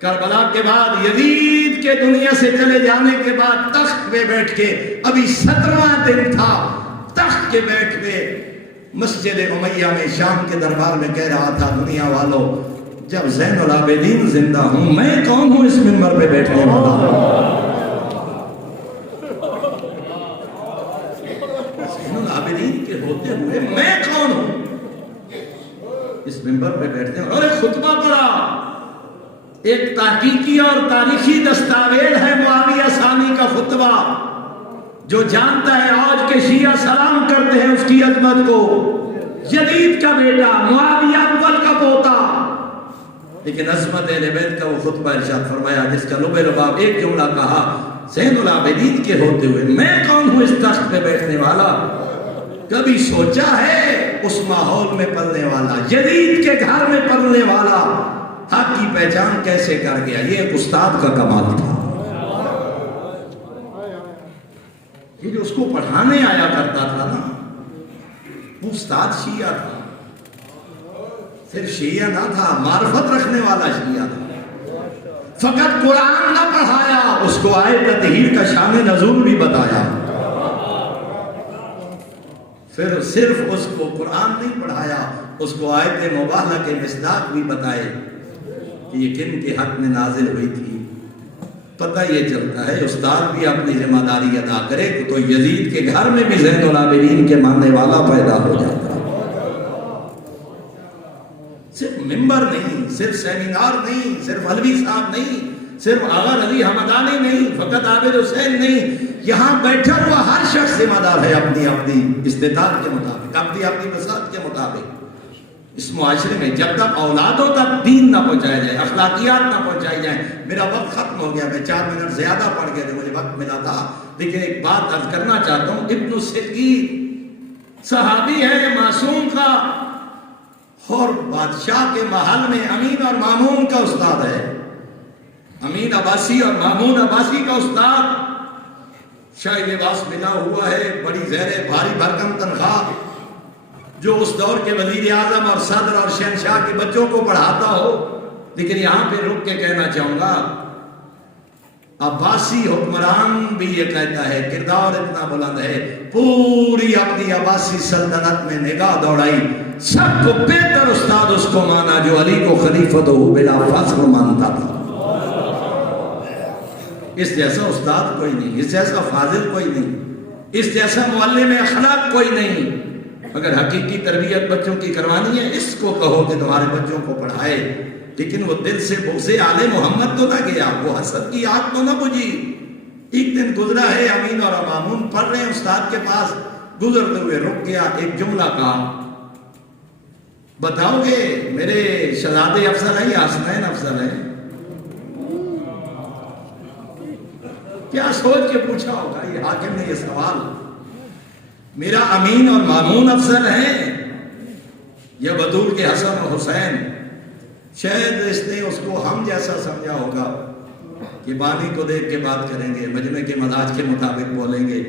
کربلا کے بعد یزید کے دنیا سے چلے جانے کے بعد تخت پہ بیٹھ کے، ابھی 17واں دن تھا، تخت کے بیٹھ کے مسجد امیہ میں شام کے دربار میں کہہ رہا تھا، دنیا والوں جب زین العابدین زندہ ہوں میں کون ہوں اس منبر پہ بیٹھنے والا؟ زین العابدین کے ہوتے ہوئے میں کون ہوں اس منبر پہ بیٹھنے والا؟ اور ایک خطبہ پڑھا، ایک تحقیقی اور تاریخی دستاویز ہے معاویہ ثانی کا خطبہ۔ جو جانتا ہے آج کے شیعہ سلام کرتے ہیں اس کی عظمت کو، یزید کا بیٹا، معاویہ اول کا پوتا، لیکن عظمت اہل بیت کا وہ خطبہ ارشاد فرمایا جس کا لب لباب ایک جملہ کہا، زین العابدین کے ہوتے ہوئے میں کون ہوں اس تخت پہ بیٹھنے والا؟ کبھی سوچا ہے اس ماحول میں پلنے والا، یزید کے گھر میں پلنے والا حق کی پہچان کیسے کر گیا؟ یہ ایک استاد کا کمال تھا، یہ جو اس کو پڑھانے آیا کرتا تھا نا، وہ استاد شیعہ تھا، صرف شیعہ نہ تھا، معرفت رکھنے والا شیعہ تھا۔ فقط قرآن نہ پڑھایا، اس کو آیت تطہیر کا شان نزول بھی بتایا۔ پھر صرف اس کو قرآن نہیں پڑھایا، اس کو آیت مباہلہ کے مصداق بھی بتائے کہ یہ کن کے حق میں نازل ہوئی تھی۔ پتہ یہ چلتا ہے استاد بھی اپنی ذمہ داری ادا کرے تو یزید کے گھر میں بھی زین العابدین کے ماننے والا پیدا ہو جاتا ہے۔ صرف ممبر نہیں، صرف سیمینار نہیں، صرف علوی صاحب نہیں، صرف آغا رضی حمدانی نہیں، فقط عابد حسین نہیں، یہاں بیٹھا ہوا ہر شخص ذمہ دار ہے اپنی اپنی استطاعت کے مطابق، اپنی اپنی وسعت کے مطابق۔ اس معاشرے میں جب تک اولادوں تک دین نہ پہنچایا جائے، اخلاقیات نہ پہنچائی جائیں۔ میرا وقت ختم ہو گیا، میں 4 منٹ زیادہ پڑھ گئے تھے، مجھے وقت ملا تھا، لیکن ایک بات عرض کرنا چاہتا ہوں۔ ابن السکین صحابی ہے معصوم کا، اور بادشاہ کے محل میں امین اور مامون کا استاد ہے، امین عباسی اور مامون عباسی کا استاد۔ شاہی لباس ملا ہوا ہے، بڑی زیر بھاری بھرکم تنخواہ، جو اس دور کے وزیر اعظم اور صدر اور شہنشاہ کے بچوں کو پڑھاتا ہو۔ لیکن یہاں پہ رک کے کہنا چاہوں گا، عباسی حکمران بھی یہ کہتا ہے، کردار اتنا بلند ہے، پوری اپنی عباسی سلطنت میں نگاہ دوڑائی، سب کو بہتر استاد اس کو مانا جو علی کو خلیفۃ بلا فخر مانتا تھا۔ اس جیسا استاد کوئی نہیں، اس جیسا فاضل کوئی نہیں، اس جیسا معلم اخلاق کوئی نہیں۔ اگر حقیقی تربیت بچوں کی کروانی ہے، اس کو کہو کہ تمہارے بچوں کو پڑھائے، لیکن وہ دل سے بغض آل محمد تو نہ گیا، وہ حسد کی آگ تو نہ بجھی۔ ایک دن گزرا ہے، امین اور مامون پڑھ رہے ہیں استاد کے پاس، گزرتے ہوئے رک گیا، ایک جملہ کہا، بتاؤ گے میرے شہزادے افضل ہیں یا حسنین افضل ہیں؟ کیا سوچ کے پوچھا ہوگا یہ حاکم نے یہ سوال؟ میرا امین اور مامون افضل ہیں یا بطول کے حسن اور حسین؟ شاید اس نے اس کو ہم جیسا سمجھا ہوگا کہ بانی کو دیکھ کے بات کریں گے، مجمع کے مزاج کے مطابق بولیں گے،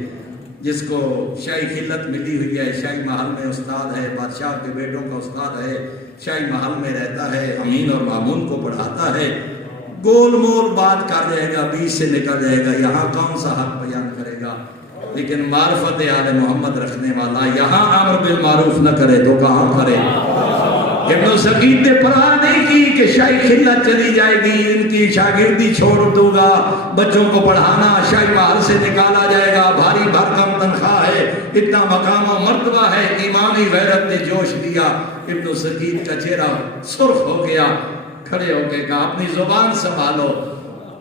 جس کو شاہی خلت ملی ہوئی ہے، شاہی محل میں استاد ہے، بادشاہ کے بیٹوں کا استاد ہے، شاہی محل میں رہتا ہے، امین اور مامون کو پڑھاتا ہے، گول مول بات کر جائے گا، بیچ سے نکل جائے گا، یہاں کون سا حق بیان کرے گا؟ لیکن معرفت آل محمد رکھنے والا یہاں امر بالمعروف نہ کرے تو کہاں کرے؟ ابن السکین نے پرواہ نہیں کی کہ شاہی خلت چلی جائے گی، ان کی شاگردی چھوڑ دوں گا، بچوں کو پڑھانا شاہی محل سے نکالا جائے گا، بھاری بھرکم تنخواہ ہے، اتنا مقام و مرتبہ ہے، ایمانی غیرت نے جوش دیا۔ ابن السکین کا چہرہ سرخ ہو گیا، کھڑے ہو کے کہا، اپنی زبان سنبھالو،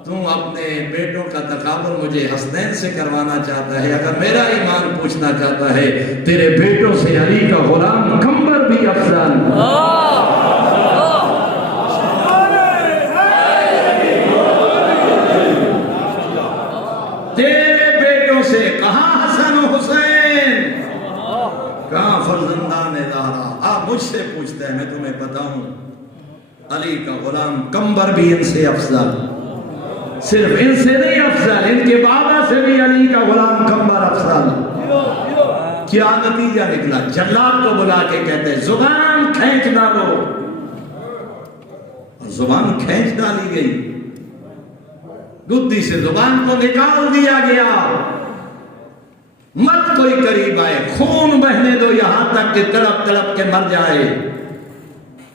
تم اپنے بیٹوں کا تقابل مجھے حسنین سے کروانا چاہتا ہے، اگر میرا ایمان پوچھنا چاہتا ہے، تیرے بیٹوں سے علی کا غلام کمبر بھی افضل۔ تیرے بیٹوں سے کہاں حسن و حسین، کہاں فرزندان زہرا؟ آپ مجھ سے پوچھتے ہیں، میں تمہیں بتاؤں، علی کا غلام کمبر بھی ان سے افضل، صرف ان سے نہیں افضل، ان کے بابا سے بھی علی کا غلام کمبر افضل۔ کیا نتیجہ نکلا؟ جلاد کو بلا کے کہتے ہیں زبان کھینچ ڈالو، اور زبان کھینچ ڈالی گئی، گدی سے زبان کو نکال دیا گیا، مت کوئی قریب آئے، خون بہنے دو یہاں تک کہ تڑپ تڑپ کے مر جائے۔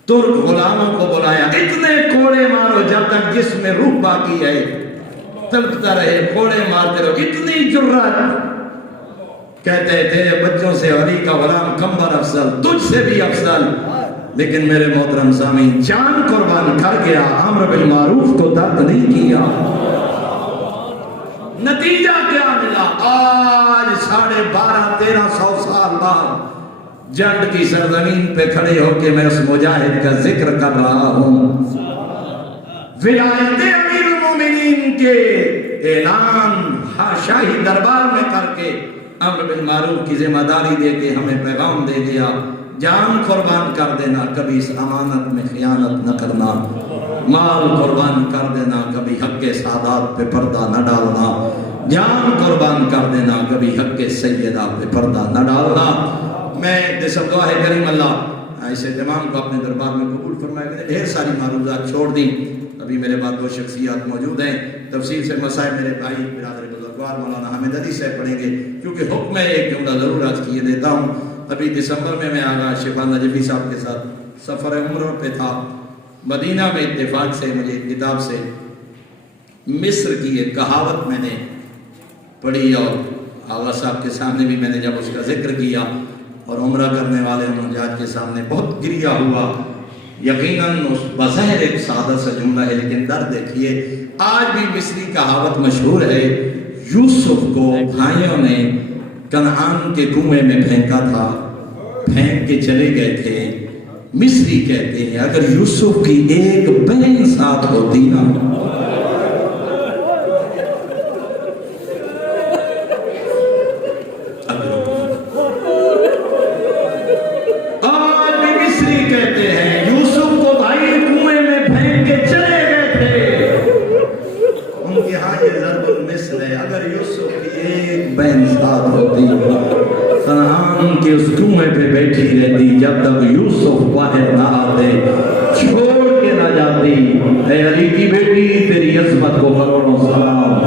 ترک غلاموں کو بلایا، اتنے کوڑے مارو جب تک جسم میں روح باقی ہے، تڑپتا رہے، کوڑے مارتے رہو، اتنی جرات۔ کہتے تیرے بچوں سے علی کا غلام کمبر افضل، تجھ سے بھی افضل، لیکن میرے محترم سامعین، جان قربان کر گیا، امر بالمعروف کو ترک نہیں کیا۔ نتیجہ کیا ملا؟ آج 1250-1300 سال بعد جنگ کی سرزمین پہ کھڑے ہو کے میں اس مجاہد کا ذکر کر رہا ہوں۔ ولایت امیر المومنین کے اعلان شاہی دربار میں کر کے امر بالمعروف کی ذمہ داری دے کے ہمیں پیغام دے گیا، جان قربان کر دینا، کبھی اس امانت میں خیانت نہ کرنا، مال قربان کر دینا، کبھی حق کے سادات پہ پردہ نہ ڈالنا، جان قربان کر دینا، کبھی حق کے سیدہ پہ پردہ نہ ڈالنا۔ میں دسم دعا ہے کریم اللہ اس اہتمام کو اپنے دربار میں قبول فرمائے۔ میں نے ڈھیر ساری معروضات چھوڑ دی، ابھی میرے بعد 2 شخصیات موجود ہیں، تفصیل سے مسائل میرے بھائی برادر بزرگوار مولانا حامد علی صاحب پڑھیں گے، کیونکہ حکم ہے ایک جملہ ضرور آج کیے دیتا ہوں۔ ابھی دسمبر میں آگا شفا نجفی صاحب کے ساتھ سفر عمرہ پہ تھا، مدینہ میں اتفاق سے مجھے کتاب سے مصر کی ایک کہاوت میں نے پڑھی، اور آغا صاحب کے سامنے بھی میں نے جب اس کا ذکر کیا اور عمرہ کرنے والے حجاج کے سامنے بہت گریہ ہوا، یقیناً بظاہر ایک سادہ سا جملہ ہے، لیکن درد دیکھیے آج بھی مصری کہاوت مشہور ہے، یوسف کو بھائیوں نے کنعان کے کنویں میں پھینکا تھا، پھینک کے چلے گئے تھے۔ مصری کہتے ہیں اگر یوسف کی ایک بہن ساتھ ہوتی نا، آج بھی مصری کہتے ہیں یوسف کو بھائی کنویں میں پھینک کے چلے گئے تھے، ان کے ہاں یہ ضرب المثل ہے، اگر یوسف کی ایک بہن ساتھ ہوتی کنعان کے اس کنویں پہ بیٹھی رہتی، جب تک یوسف باہر نہ آتے، چھوڑ کے نہ جاتی۔ اے علی کی بیٹی تیری عظمت کو کروڑوں سلام،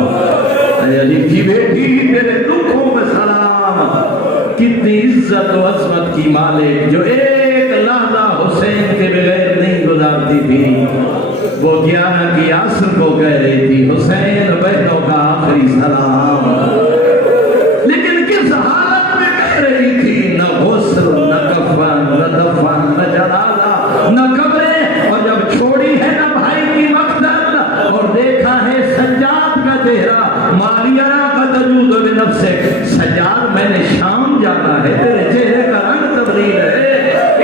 اے علی کی بیٹی تیرے دکھوں میں سلام، کتنی عزت و عظمت کی مالک جو ایک لحظہ حسین کے بغیر نہیں گزارتی تھی، وہ 11 کی عصر کو کہہ رہی تھی حسین بہنوں کا آخری سلام، لیکن کس حالت میں کہہ رہی تھی؟ نہ غسل، نہ کفن، نہ دفن، نہ جنازہ، نہ قبریں، اور جب چھوڑی ہے نا بھائی کی مقتل اور دیکھا ہے سجاد کا چہرہ، مالیرہ کا تجود و نفسک، سجاد میں نے شام جانا ہے، تیرے چہرے کا رنگ تبدیل ہے،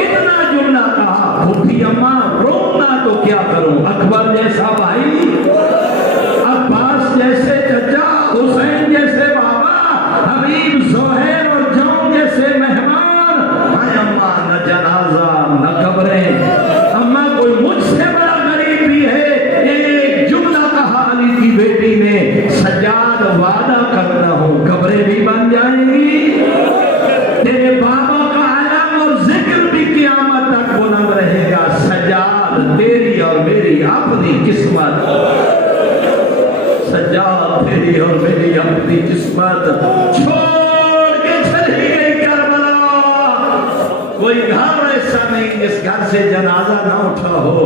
اتنا جملہ کہا، بھوٹی اماں رونا تو کیا کروں، اکبر جیسا بھائی، عباس جیسے چچا، حسین جیسے بابا، حبیب زہیر اور جون جیسے مہمان، ہائے اماں نہ جنازہ نہ قبریں، اماں کوئی مجھ سے بڑا غریب بھی ہے۔ ایک جملہ کہا علی کی بیٹی نے، سجاد وعدہ کرتا ہوں قبریں بھی بن جائیں گی، تیرے بابا کا علم اور ذکر بھی قیامت تک بلند رہے گا، سجاد تیری اور میری اپنی قسمت، سجاد تیری اور میری اپنی قسمت چھوڑ کے چلی گئی کربلا۔ کوئی گھر ایسا نہیں جس گھر سے جنازہ نہ اٹھا ہو،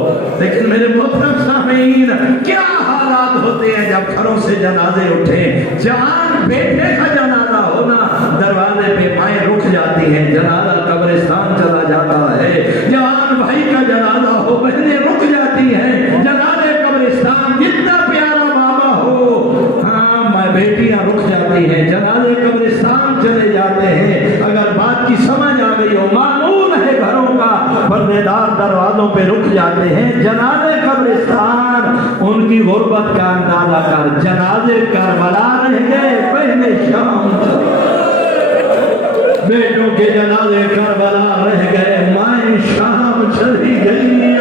لیکن میرے محترم سامعین کیا حالات ہوتے ہیں جب گھروں سے جنازے اٹھیں۔ جوان بیٹے کا جنازہ ہونا، دروازے پہ مائیں رک جاتی ہیں، جنازہ قبرستان چلا جاتا ہے۔ جوان بھائی کا جنازہ ہو، بہنیں رک جاتی ہیں، جنازے قبرستان، جتنا پیارا بابا ہو، ہاں بیٹیاں رک جاتی ہیں، جنازے قبرستان چلے جاتے ہیں۔ اگر بات کی سمجھ آ گئی ہو، معمول ہے گھروں کا، پردے دار دروازوں پہ رک جاتے ہیں، جنازے قبرستان، ان کی غربت کا اندازہ کر، جنازے کربلا رہ گئے، بہنیں شام چلی، بیٹوں کے جنازے کربلا رہ گئے، مائیں شام چلی گئی،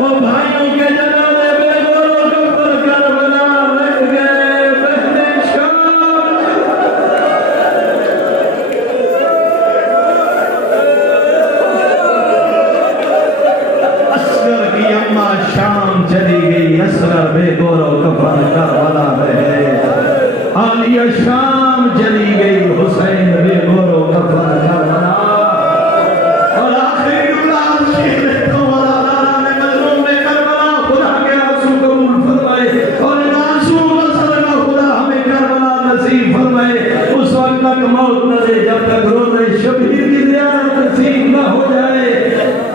وہ بھائیوں کے جنازے بے گور و گبر کربلا رہ گئے، بہنیں شام اصغر کی اماں شام چلی گئی، اصغر بے گور و گبر کربلا رہ گئے، عالیہ شام چلی گئی، حسین بے گور و گبر کربلا، اور آخری جملہ شیخ رہتا والا دارا نے مظلوم میں کربلا، خدا کے آنسو قبول فرمائے، اور ان آنسو بسر کا خدا ہمیں کربلا نصیب فرمائے۔ اس وقت تک موت نہ دے جب تک روزہ شبیر کی زیارت نصیب نہ ہو جائے۔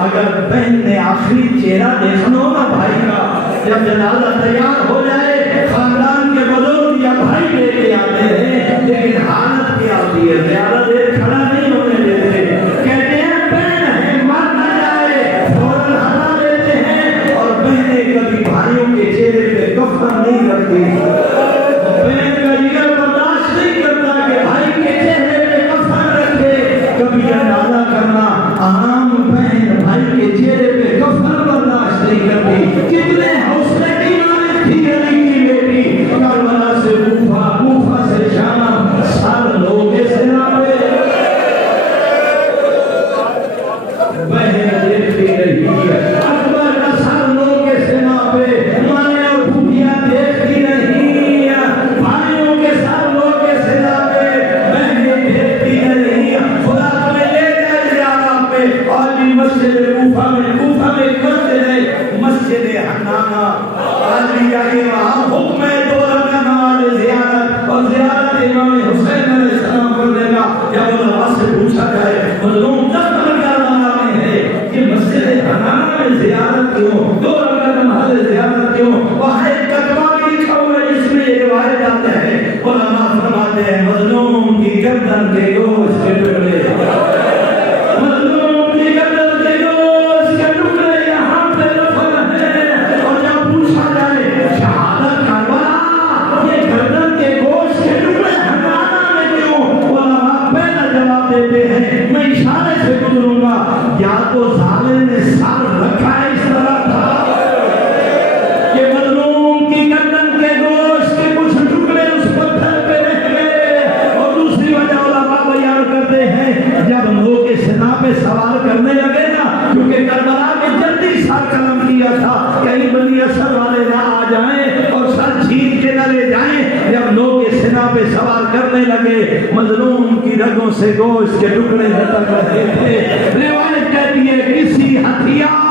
اگر بہن نے آخری چہرہ دیکھنا ہو نا بھائی کا، جب جنازہ تیار ہو جائے، خاندان کے بزرگ یا بھائی لے کے آتے ہیں، لیکن حالت کیا ہوتی ہے، زیادہ دیر کھڑا نہیں ہونے دیتے، کہتے ہیں بہن ہے مر نہ جائے، فوراً ہٹا دیتے ہیں، اور بہنیں کبھی بھائیوں کے چہرے پہ کفن نہیں رکھتی، بہن کا جگر برداشت نہیں کرتا کہ بھائی کے چہرے پہ کفن رکھے، کبھی جنازہ کرنا عام بہن بھائی کے چہرے پہ کفن برداشت نہیں کرتی۔ کتنے حوصلے کی مالک تھی علی کی بیٹی، کربلا سے کوفہ، کوفہ سے شام، سر لوگ سنا پہ بہن دیکھتی رہی، اکبر کا سر لوگ سنا پہ مائیں اور بھوٹیاں دیکھتی رہی، پہ سوار کرنے لگے، مظلوم کی رگوں سے گوشت کے ٹکڑے لٹک رہے تھے۔ روایت کہتی ہے کسی ہتھیار